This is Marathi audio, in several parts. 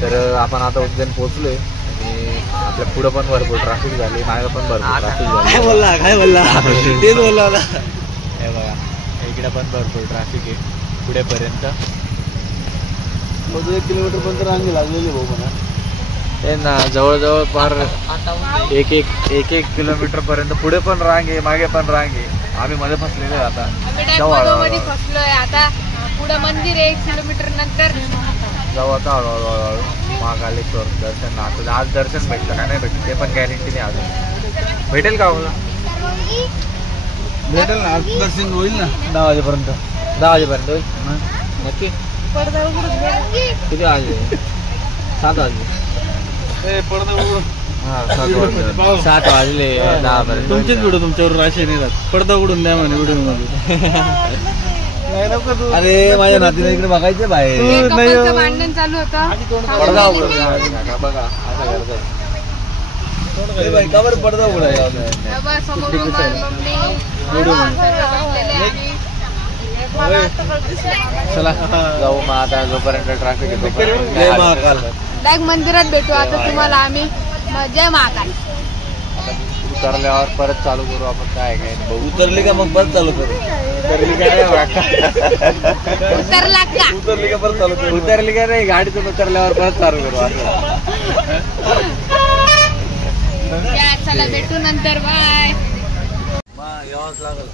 तर आपण आता उज्जैन पोहोचलोय आणि आपल्या पुढं पण भरपूर ट्रॅफिक झाली, मागे पण भरपूर ट्रॅफिक झाली. काय बोलला तेच बोलला. हे बघा इकडे पण भरपूर ट्रॅफिक आहे पुढेपर्यंत. 1 किलोमीटर पर्यंत रांगी लागलेली भाऊ म्हणा. ते ना जवळजवळ फार एक किलोमीटर पर्यंत पुढे पण रांग आहे, मागे पण रांग आहे. आम्ही मध्ये फसलेलो आहे आता. फसलोय आता. पुढे मंदिर आहे 1 किलोमीटर नंतर. जाऊ आता हळूहळू महाकालेश्वर दर्शन. आता आज दर्शन भेटलं का नाही भेटलं ते पण गॅरंटी नाही. अजून भेटेल का? भेटेल ना, आज दर्शन होईल ना 10 वाजेपर्यंत. 10 वाजेपर्यंत होईल नक्की. किती वाजले? 7 वाजले. पडदा उघडून. हां 7 वाजले. 10 पर्यंत तुमचेच व्हिडिओ तुमच्यावर राशी नाही राहत. पडदा उघडून द्या म्हणे व्हिडिओ मध्ये. अरे माझ्या नातीला इकडे बघायचं बाहेर. भांडण चालू होतं. पडदा उघडून बघा असं करतात. का बरं पडदा उघडायला? चला जाऊ मग आता. जोपर्यंत ट्रॅफिक येतो मंदिरात भेटू आता तुम्हाला आम्ही. जय महाकाल. उतरल्यावर परत चालू करू आपण. काय उतरली का मग परत चालू करू? उतरली काय उतरला का? उतरली का परत चालू करू? उतरली का नाही गाडीतून उतरल्यावर परत चालू करू असं. चला भेटू नंतर. बाय. यावंच लागल.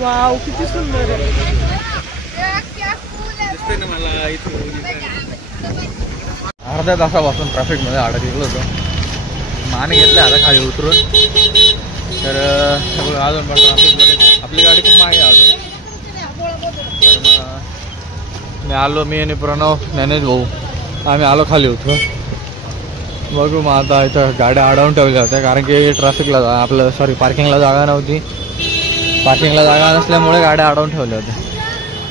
वाव किती सुंदर आहे. दिसते ना मला इथून. अर्ध्या तासापासून ट्रॅफिकमध्ये अडकलेलो होतो. माने घेतलं आता खाली उतरून. तर अजून पण ट्रॅफिकमध्ये आपली गाडी खूप मागे आहे अजून. तर मग मी आणि प्रणव ज्ञानेश भाऊ आम्ही आलो खाली उतरून. बघू मग आता इथं गाड्या अडवून ठेवल्या होत्या कारण की ट्रॅफिकला पार्किंगला जागा नव्हती. पार्किंगला जागा नसल्यामुळे गाड्या अडवून ठेवल्या होत्या.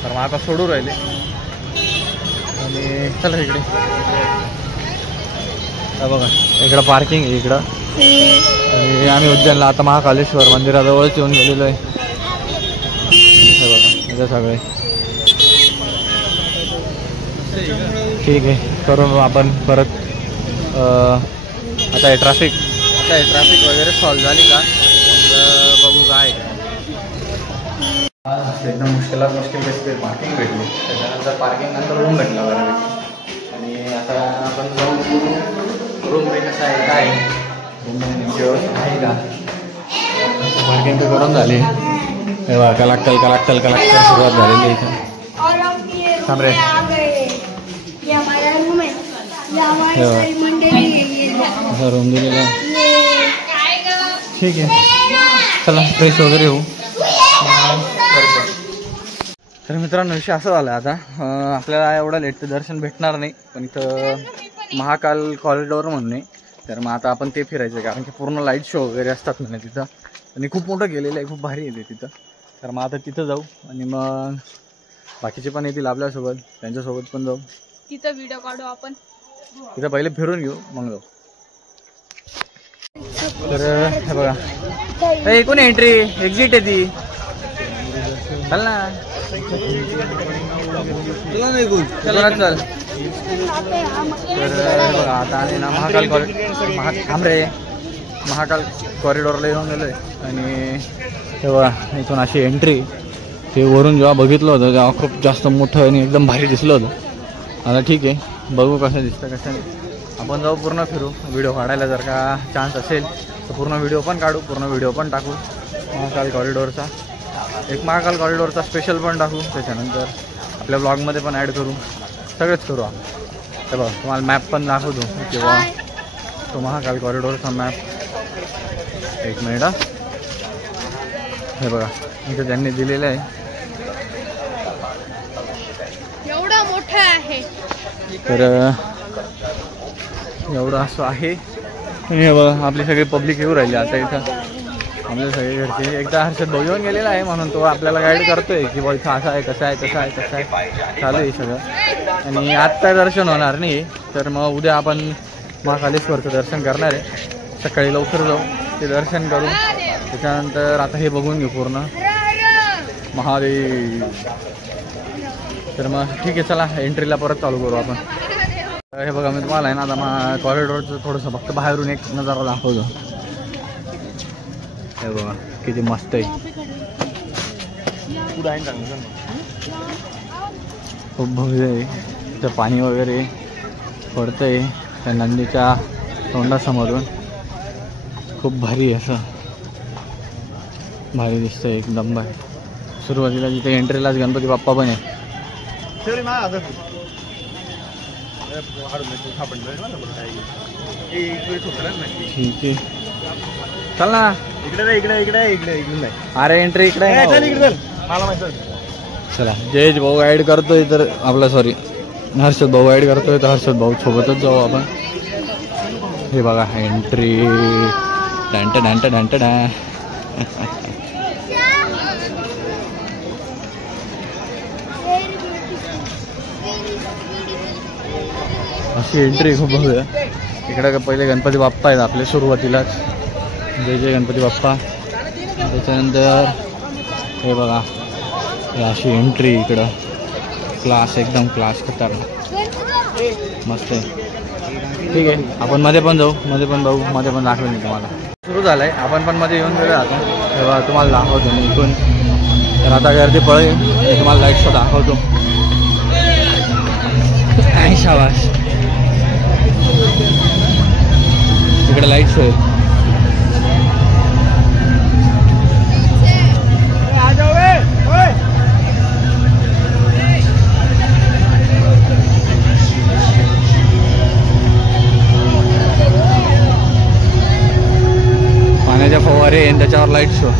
तर मग आता सोडू राहिले आणि चला इकडे. बघा इकडं पार्किंग आहे इकडं. आणि आम्ही उज्जैनला आता महाकालेश्वर मंदिराजवळच येऊन गेलेलो आहे. हे बघा इथं सगळे. ठीक आहे करून आपण परत. आता हे ट्रॅफिक वगैरे सॉल्व झाली का बघू काय. एकदम मुश्किल कशी पार्किंग भेटली. त्याच्यानंतर पार्किंग नंतर रूम भेटला बऱ्यापैकी. आणि आता आपण जाऊ रूम कसं आहे काय रूम व्यवस्था आहे का. पार्किंग तर करून झाली. हे बघा कलाक्कल सुरुवात झालेली इथं. थांब रे. रूम दिलेला आहे. ठीक आहे चला फ्रेश वगैरे होऊ. तर मित्रांनो विषय असा झाला आता. आपल्याला एवढं लेट दर्शन भेटणार नाही पण इथं महाकाल कॉरिडॉर म्हणून आहे. तर मग आता आपण ते फिरायचं कारण की पूर्ण लाईट शो वगैरे असतात म्हणे तिथं. आणि खूप मोठं गेलेलं आहे, खूप भारी येते तिथं. तर मग आता तिथं जाऊ आणि मग बाकीचे पण येतील आपल्यासोबत, त्यांच्यासोबत पण जाऊ. तिथं व्हिडिओ काढू आपण. तिथं पहिले फिरून घेऊ मग जाऊ. तर हे बघा एकूण एंट्री एक्झिट आहे ती. चल ना चल. तर बघा आता आम्ही ना महाकाल कॉरिडॉरला येऊन गेलो आहे. आणि तेव्हा इथून अशी एंट्री. ते वरून जेव्हा बघितलं होतं तेव्हा खूप जास्त मोठं आणि एकदम भारी दिसलं होतं. आता ठीक आहे बघू कसं दिसतं कसं नाही. आपण जाऊ पूर्ण फिरू. व्हिडिओ काढायला जर का चान्स असेल तर पूर्ण व्हिडिओ पण काढू, पूर्ण व्हिडिओ पण टाकू महाकाल कॉरिडॉरचा. एक महाकाल कॉरिडॉरचा स्पेशल पण टाकू. त्याच्यानंतर आपल्या ब्लॉगमध्ये पण ॲड करू. सगळंच करू आपण. तर बघा तुम्हाला मॅप पण दाखवतो किंवा तो महाकाल कॉरिडॉरचा मॅप. एक मिनिट. हे बघा इथं त्यांनी दिलेलं आहे. एवढा मोठा आहे. तर एवढं असं आहे. हे बघा आपली सगळी पब्लिक येऊ राहिली आता इथं. आपले सगळे घरचे. एकदा हर्षद भाऊ येऊन गेलेला आहे म्हणून तो आपल्याला गाईड करतोय की बा इथं असं आहे कसं आहे तसं आहे तसं आहे चालू आहे सगळं. आणि आत्ता दर्शन होणार नाही तर मग उद्या आपण महाकालेश्वरचं दर्शन करणार आहे. सकाळी लवकर जाऊ ते दर्शन करू. त्याच्यानंतर आता हे बघून घेऊ पूर्ण महादेव. तर मग ठीक आहे, चला एंट्रीला परत चालू करू आपण. हे बघा मी तुम्हाला आहे ना आता मग कॉरिडॉरचं थोडंसं फक्त बाहेरून एक नजारा दाखवतो. हे बघा किती मस्त आहे, खूप भव्य आहे. इथं पाणी वगैरे पडतंय त्या नंदीच्या तोंडासमोरून. खूप भारी असं भारी दिसतंय, एकदम भारी. सुरुवातीला जिथे एंट्रीलाच गणपती बाप्पा पण आहे. ठीक आहे, चल ना इकडे इकडे इकडे इकडे इकडे नाही. अरे एंट्री इकडे आहे. मला माहिती. चला जयेश भाऊ ॲड करतोय तर आपला सॉरी हर्षद भाऊ ॲड करतोय तर हर्षद भाऊ सोबतच जाऊ आपण. हे बघा एंट्री डॅन्ट डॅन्ट डॅन्ट डॅ. अशी एंट्री खूप भव्य. इकडं पहिले गणपती बाप्पा आहेत आपले सुरुवातीलाच. जय जय गणपती बाप्पा. त्याच्यानंतर हे बघा अशी एंट्री इकडं. क्लास एकदम क्लास खतरनाक मस्त आहे. ठीक आहे, आपण मध्ये पण जाऊ, मध्ये पण जाऊ, मध्ये पण दाखवेन मी तुम्हाला. सुरू झालं आहे, आपण पण मध्ये येऊन गेलो आता. तेव्हा तुम्हाला दाखवतो मी इथून. तर आता गर्दी पळेल, मी तुम्हाला लाईट शो दाखवतो. शाबास, इकडे लाईट शो आहे. पाण्याच्या फवारे आणि त्याच्यावर लाईट शो.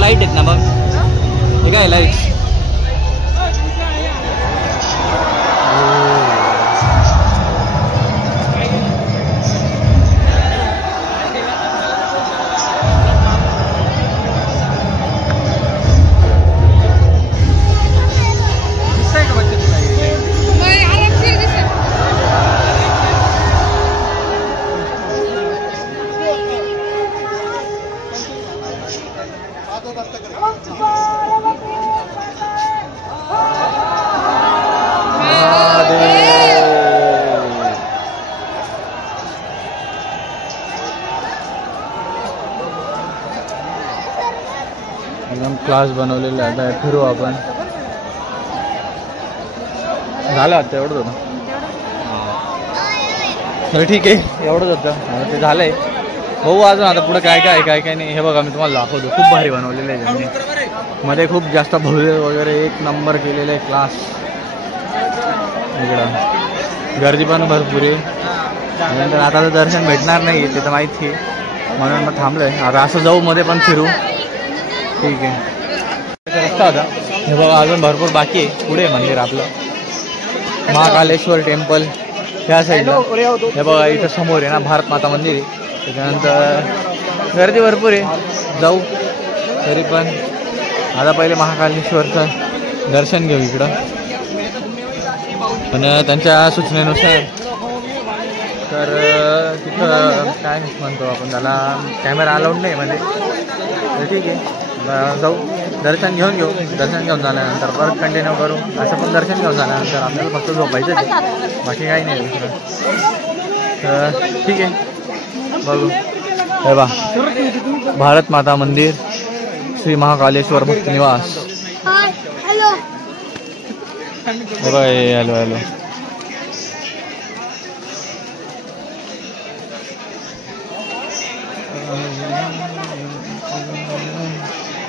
लाईट आहेत ना, मग हे काय लाईट. एकदम क्लास बनवलेला आहे. आता फिरू आपण. झालं आता एवढंच होतं. तर ठीक आहे, एवढंच होतं. आता ते झालं आहे. भाऊ अजून आता पुढं काय काय काय काय नाही हे बघा मी तुम्हाला दाखवतो. खूप भारी बनवलेलं आहे त्यांनी. मध्ये खूप जास्त भव्य वगैरे एक नंबर केलेलं आहे क्लास. इकडं गर्दी पण भरपूर आहे. नंतर आता तर दर्शन भेटणार नाही ते तर माहिती आहे, म्हणून मग थांबलं आहे. आता असं जाऊ, मध्ये पण फिरू. ठीक आहे, रस्ता होता. हे बघा अजून भरपूर बाकी आहे. पुढे मंदिर आपलं महाकालेश्वर टेम्पल त्या साईडला. हे बघा इथं समोर आहे ना भारत माता मंदिर आहे. त्याच्यानंतर गर्दी भरपूर आहे, जाऊ तरी पण. आता पहिले महाकालेश्वरचं दर्शन घेऊ इकडं. पण त्यांच्या सूचनेनुसार तर तिथं काय म्हणतो आपण त्याला, कॅमेरा अलाउड नाही म्हणजे. तर ठीक आहे, जाऊ दर्शन घेऊन घेऊ. दर्शन घेऊन झाल्यानंतर परत कंटिन्यू करू. असं पण दर्शन घेऊन झाल्यानंतर आपल्याला फक्त झोपायचं आहे, बाकी काही नाही दुसरं. तर ठीक आहे, बघू. हे बा भारत माता मंदिर, श्री महाकालेश्वर भक्त निवास. बघा हॅलो हॅलो.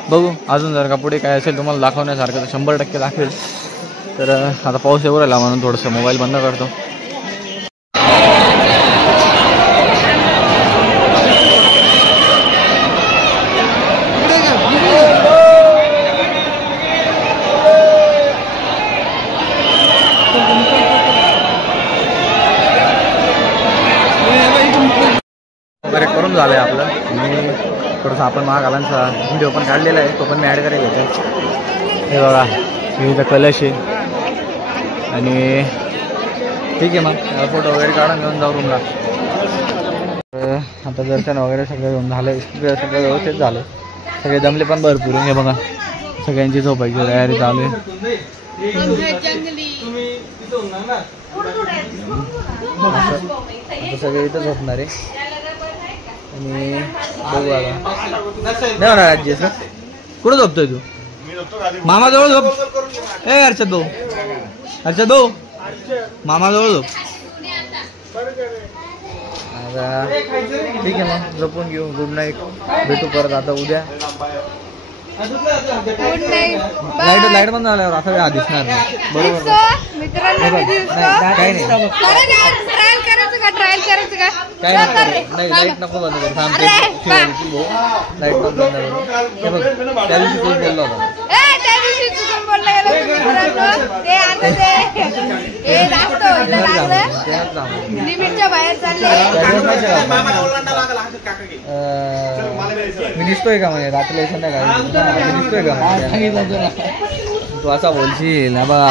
बघू अजून जर का पुढे काय असेल तुम्हाला दाखवण्यासारखं तर 100% दाखवेल. तर आता पाऊस येऊ राहिला म्हणून थोडंसं मोबाईल बंद करतो. कन्फर्म झालं आहे आपलं आणि थोडंसं आपण महाकालांचा व्हिडिओ पण काढलेला आहे, तो पण मी ॲड करेल याच्यात. हे बघा हे इथं कलश आहे आणि ठीक आहे मग फोटो वगैरे काढून घेऊन जाऊ रूमला. आता दर्शन वगैरे सगळं घेऊन झालं, सगळं व्यवस्थित झालं, सगळे जमले पण भरपूर. हे बघा सगळ्यांची झोपायची तयारी चालू आहे. आता सगळे इथं झोपणार आहे आणि बघू आता नाही होणार आजी असं. कुठं झोपतोय तू? मामाजवळ झोप. ए हर्षद भाऊ, हर्षद भाऊ मामाजवळ झोप. आता ठीक आहे मग झोपून घेऊ. गुड नाईट, भेटू परत आता उद्या. लाईट बंद झाल्यावर असं काय दिसणार नाही. बरोबर काही नाही, काय नाही, लाईट नको बंद करू. लाईट बंद बघ त्या दिवशी तूच बोलला होता. मी दिसतोय का म्हणे रात्री संध्याकाळी दिसतोय का? तू असा बोलशील ना बघा.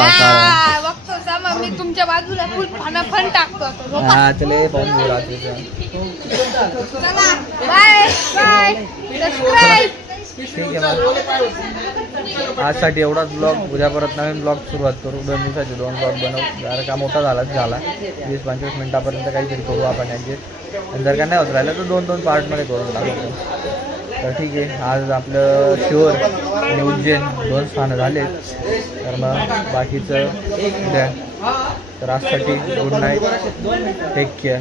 मी तुमच्या बाजूला फुल फन टाकतो. हा चले पाहून घेऊ रात्रीचं. Bye bye, subscribe. ठीक आहे मग आजसाठी एवढाच ब्लॉग. उद्या परत नवीन ब्लॉग सुरुवात करू. 2 दिवसाचे 2 ब्लॉग बनवू. जर का मोठा झाला 20-25 मिनिटापर्यंत काहीतरी करू आपण ॲडजस्ट. आणि जर का नाही होत राहिलं तर 2-2 पार्टमध्ये करून टाकू. तर ठीक आहे, आज आपलं शिहोर आणि उज्जैन 2 स्थानं झाले. तर मग बाकीचं उद्या. तर आजसाठी गुड नाईट, टेक केअर.